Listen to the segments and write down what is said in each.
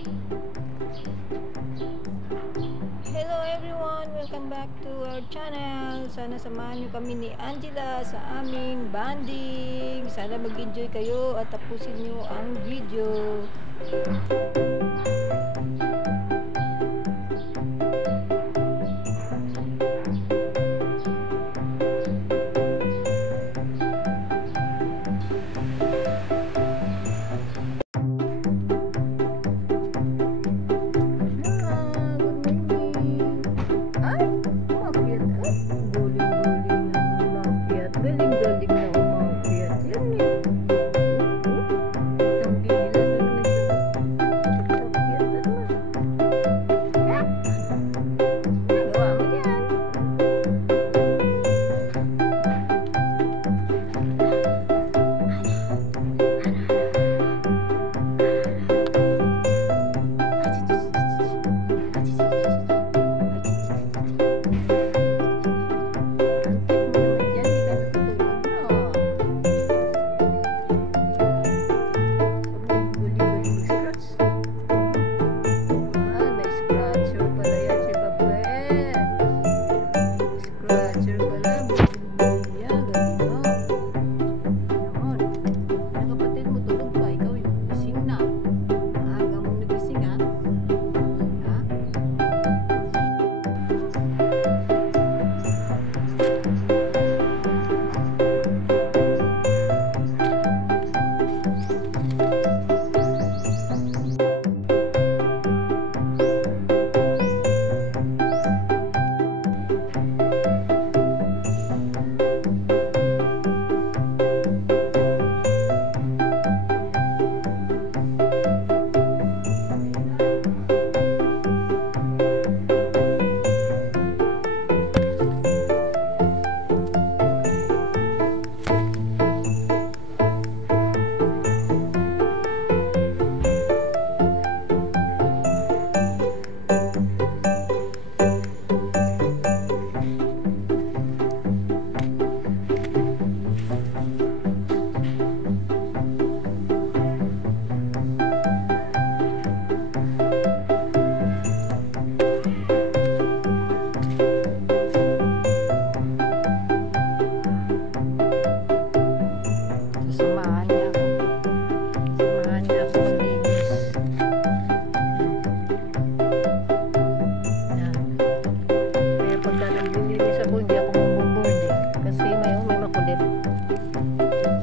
Hello everyone! Welcome back to our channel. Sana samahan nyo kami ni Angela sa aming banding. Sana mag-enjoy kayo at tapusin nyo ang video.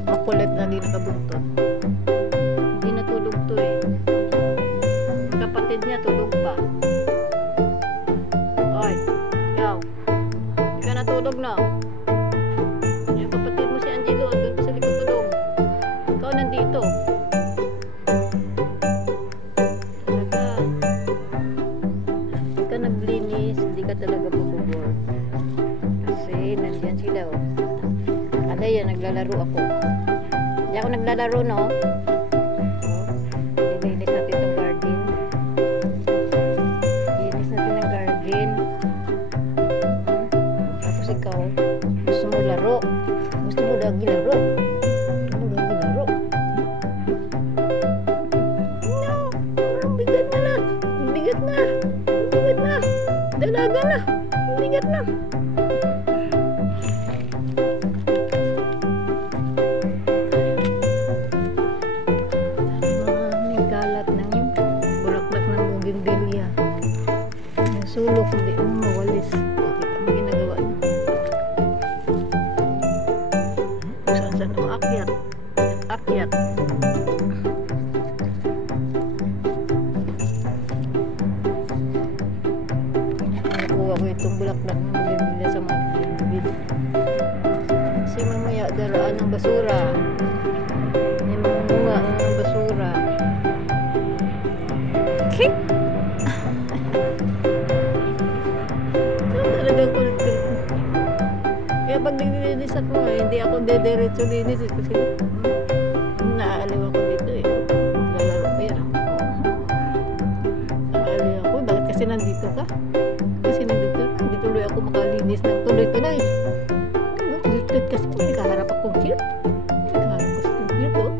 Makulit na din nakabuntot. Hindi natulog to eh. Ang kapatid niya tulog pa. Oy, ikaw. Hindi ka natulog na. Yung kapatid mo si Angelo, doon pa sa likod tulog. Ikaw nandito. Talaga. Hindi ka naglinis, hindi ka talaga pupubor. Kasi nandiyan sila oh. Ayan, naglalaro ako. Hindi ako naglalaro, no? Lilinis natin itong garden. Lilinis natin ang garden. Tapos ikaw, gusto mo laro. Gusto mo lagi laro. Gusto mo lagi laro. No! Ang bigat na na. Ang bigat na. Ang bigat na. Dalaga na. Ang bigat na. Sulok, hindi mo mawalis. Bakit ang ginagawa niyo? Saan mo akyat? Akyat. Nakuha ko itong bulaklak na maganda sa mga bibili. Kasi mamaya daraan ng basura. May mamunga ng basura. Kik! Kaya pag nililinis ako, hindi ako dediretso linis kasi naaliw ako dito eh. Lalaro pa yan. Naaliw ako. Bakit kasi nandito ka? Kasi nandito ka. Hindi tuloy ako makalinis ng tuloy-tuloy. Kasi kung nakaharap akong cute. Nakaharap ko sa cute oh.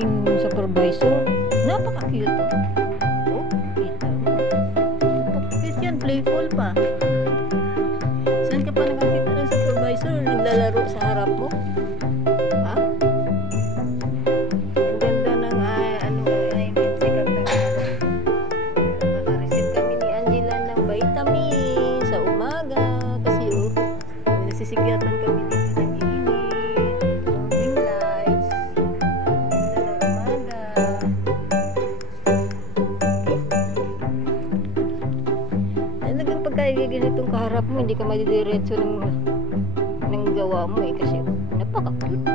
aking supervisor. Napaka-cute oh. Oh, kita mo. Napaka-cute yan, playful pa. Saan ka pa nakakita ng supervisor? Naglalaro sa harap mo? Ha? Ang ganda ng sikat na makareceive kami ni Angela ng vitamin sa umaga kasi nasisikyatan kami dito ng init, morning lights, ganda ng umaga. Talagang pagka ganitong kaharap mo, hindi ka madidiretso ng gawa mo eh kasi napaka-cute.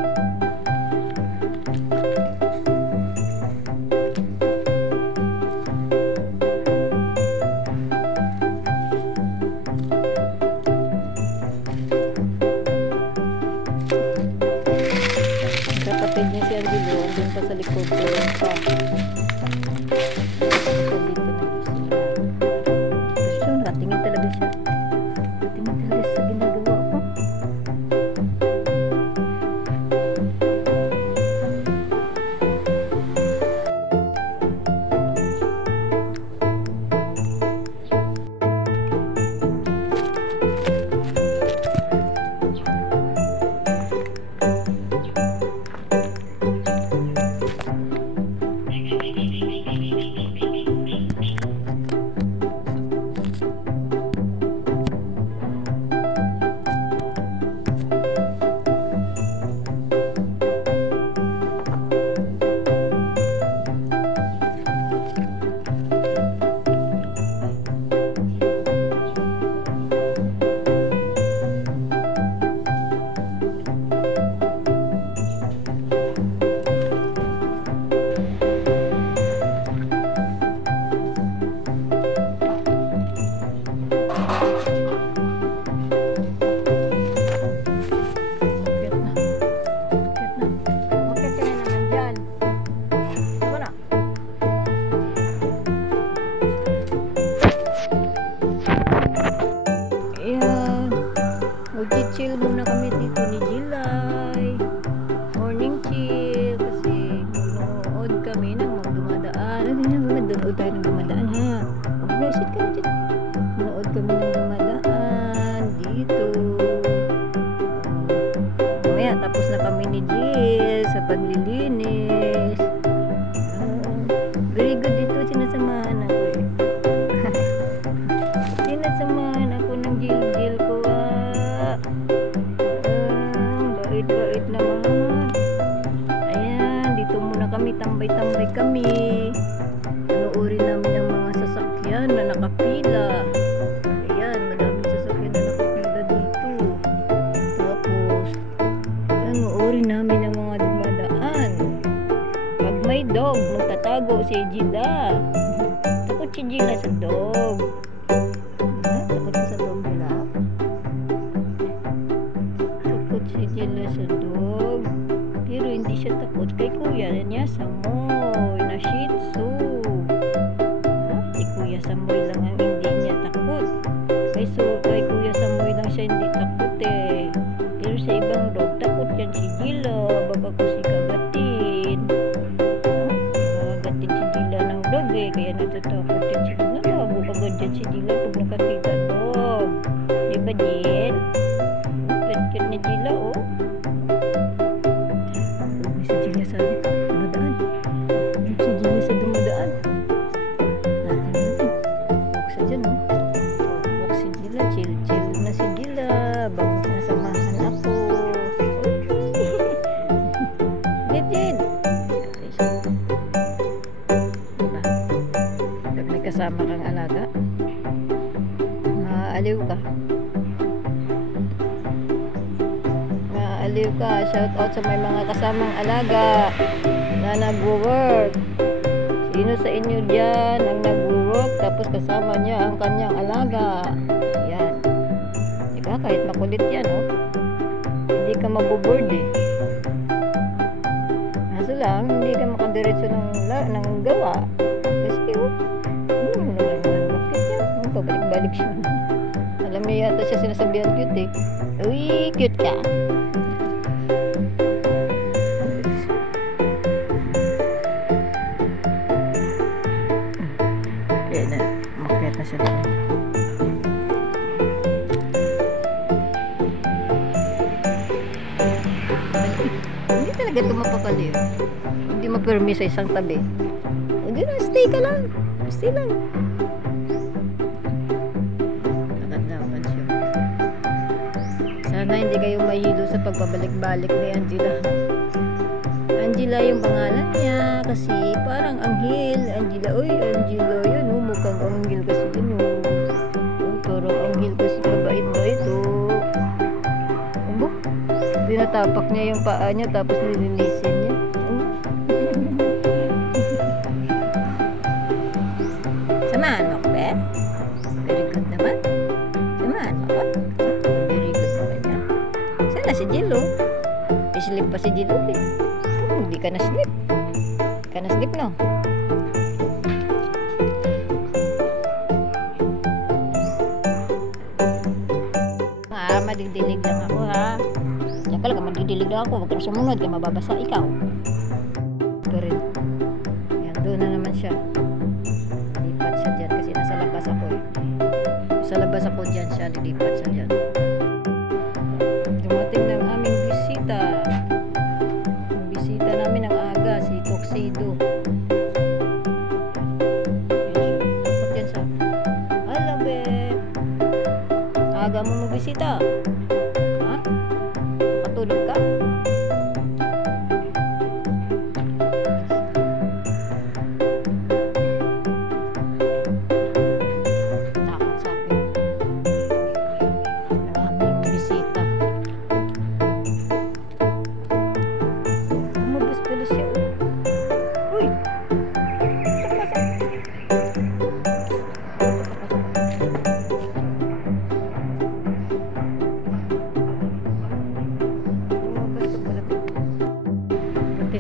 Kapatid niya si Angelo, andun pa sa likod ko lang pa. Dito na gusto niya. Gusto, nakatingin talaga siya. Nakatingin talaga sa ginagawa ko. Chill muna kami dito ni Jilay. Morning chill kasi nanood kami ng mga dumadaan. Nanood tayo ng dumadaan ha. Mag-bracelet ka na dyan. Nanood kami ng dumadaan dito. Mamaya tapos na kami ni Jill sa paglilinis. Very good dito. Sinasamahan ako eh. Sinasamahan ako ng Jill ko. Bait naman. Ayan, dito muna kami, tambay-tambay kami. Panoorin namin ang mga sasakyan na nakapila. Ayan, madaming sasakyan na nakapila dito. Tapos, panoorin namin ang mga dumadaan. Pag may dog, magtatago si Gila. Takot si Gila sa dog. Takot ka sa dog nila? Si Jilla sa dog, pero hindi siya takot kay kuya niya Samoy na Shih Tzu. Si kuya Samoy lang ang hindi niya takot. Kay kuya Samoy lang siya hindi takot eh. Pero sa ibang dog takot yan si Jilla. Baka kasi kagatin. Kagatin si Jilla ng dog eh. Kaya natatakot yan si Jilla. Lago agad yan si Jilla pag nakakita dog. Diba Jill? Cute ni Jilla oh. Si Jilla sa dumadaan. Si Jilla sa dumadaan. Natin. Walk sa dyan oh. Walk si Jilla. Chill na si Jilla. Bakit nasamahan ako. Jil. Diba? Pag may kasama kang alaga, maaaliw ka. Aliw ka, shout out sa may mga kasamang alaga na nag-work. Sino sa inyo dyan ang nag-work tapos kasama niya ang kanyang alaga? Yan. Diba? Kahit makulit yan, oh. Hindi ka maboboard eh. Kaso lang, hindi ka makadiretso ng gawa. Kasi, oh, bakit yan? Pabalik-balik siya. Alam niya yata siya sinasabihan cute eh. Uy, cute ka. na sa daan. Hindi talaga ito mapapali. Hindi mapirmi sa isang tabi. Hindi na, stay ka lang. Stay lang. Nakadapan siya. Sana hindi kayo mahilo sa pagbabalik-balik ni Angela. Angela yung pangalan niya kasi parang anghel. Angela, oy, Angela, yun oh, mukhang anghel kasi yun oh. Oh, parang anghel kasi kabait-bait oh. Abo, dinatapak niya yung paa niya tapos nilinisin niya. Oh. Samahan mo ko, be? Very good naman. Samahan mo ko? Very good naman yan. Sana si Jilo? Islip pa si Jilo eh. Hindi ka na-slip. Hindi ka na-slip, no? Madidilig lang ako, ha? Diyan ka lang, madidilig lang ako. Huwag ka na sumunod, kaya mababasa ikaw. Ito rin. Yan, doon na naman siya. Lilipat siya dyan kasi nasa labas ako, eh. Sa labas ako dyan siya, lilipat siya dyan. Dumating ng aming bisita. Bisita namin ang aga, si Tuxedo. Dapat yan siya. Hello, babe. Aga mo magbisita. Ha? Matulog ka? Takot sa akin. Ang aming bisita. Umabas-balas siya. Uy!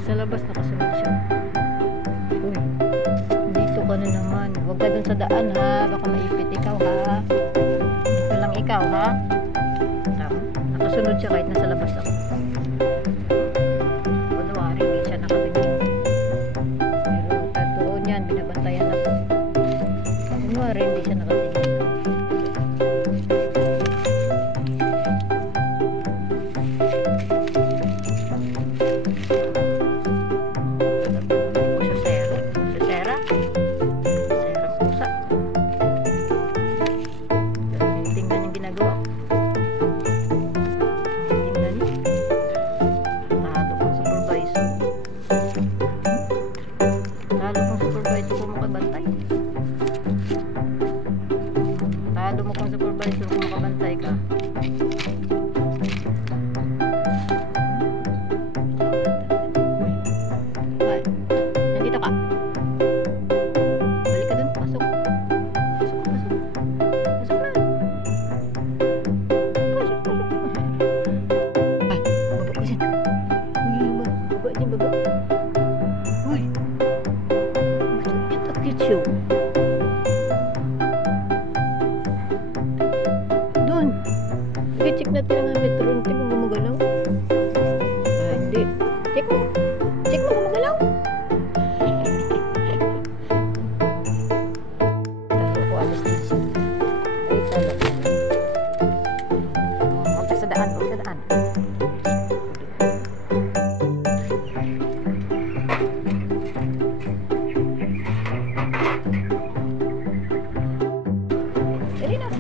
Sa labas nakasunod siya. Uy, dito ka na naman. Huwag ka dun sa daan, ha? Baka maipit ikaw, ha? Dito lang ikaw, ha? Nakasunod siya kahit nasa labas ako. Kunwari, hindi siya nakatingin. Pero totoo niyan, binabantayan ako. Kunwari, hindi siya nakatingin. Talo mo kung supervisor kung makabantay ka. Ay, nandito ka. Balik ka dun. Pasok. Pasok, pasok. Pasok na. Pasok, pasok. Ay, baba ko siya. Uy, baba dyan, baba. Uy. Ito, cute show. Check natin ang metro. Tingnan mo gumagalaw. Ah, hindi. Check mo. Check mo gumagalaw. Talo ko alas dito. Ay, talo. Huwag sa daan. Huwag sa daan. Dali na.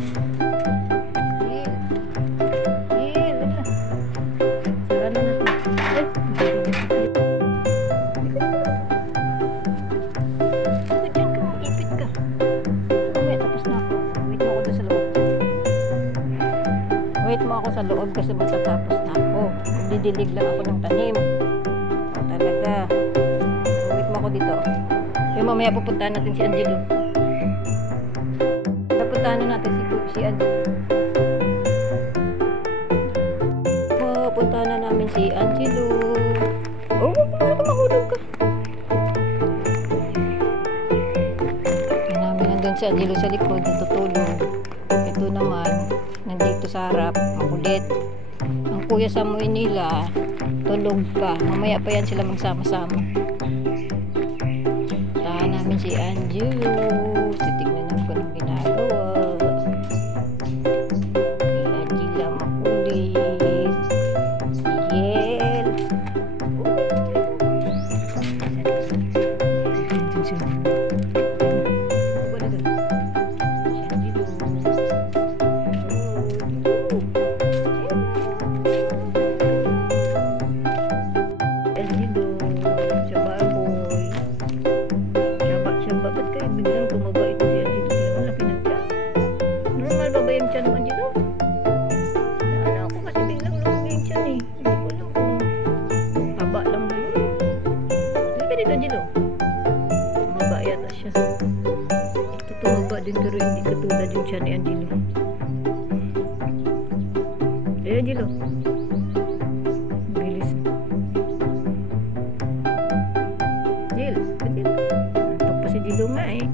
Wait mo ako sa loob kasi matatapos na ako. Didilig lang ako ng tanim. O talaga. Wait mo ako dito. Yung mamaya pupuntahan natin si Angelo. Pupuntahan na natin si Angelo. Pupuntahan na namin si Angelo. Oh, wag mo na mahulog ka. Yan namin nandun si Angelo sa likod. Natutulog. Ito naman. Nandito sa harap, makulit. Ang kuya Samuel nila, tulog pa. Mamaya pa yan sila magsama-sama. Tahan namin si Angelo. Titignan namin kung anong ginagawa. Bakit kayo biglang tumaba ito si Angelo? Ang laki ng tiyan. Normal ba yung tiyan mo, Angelo? Ano ako kasi biglang lumaki yung tiyan eh. Hindi ko alam kung haba lang ba yun. Hindi ka dito, Angelo. Tumaba yata siya. Ito tumaba din pero hindi katulad yung tiyan ni Angelo. Angelo. Bilis. Angelo. Si Angelo nga eh.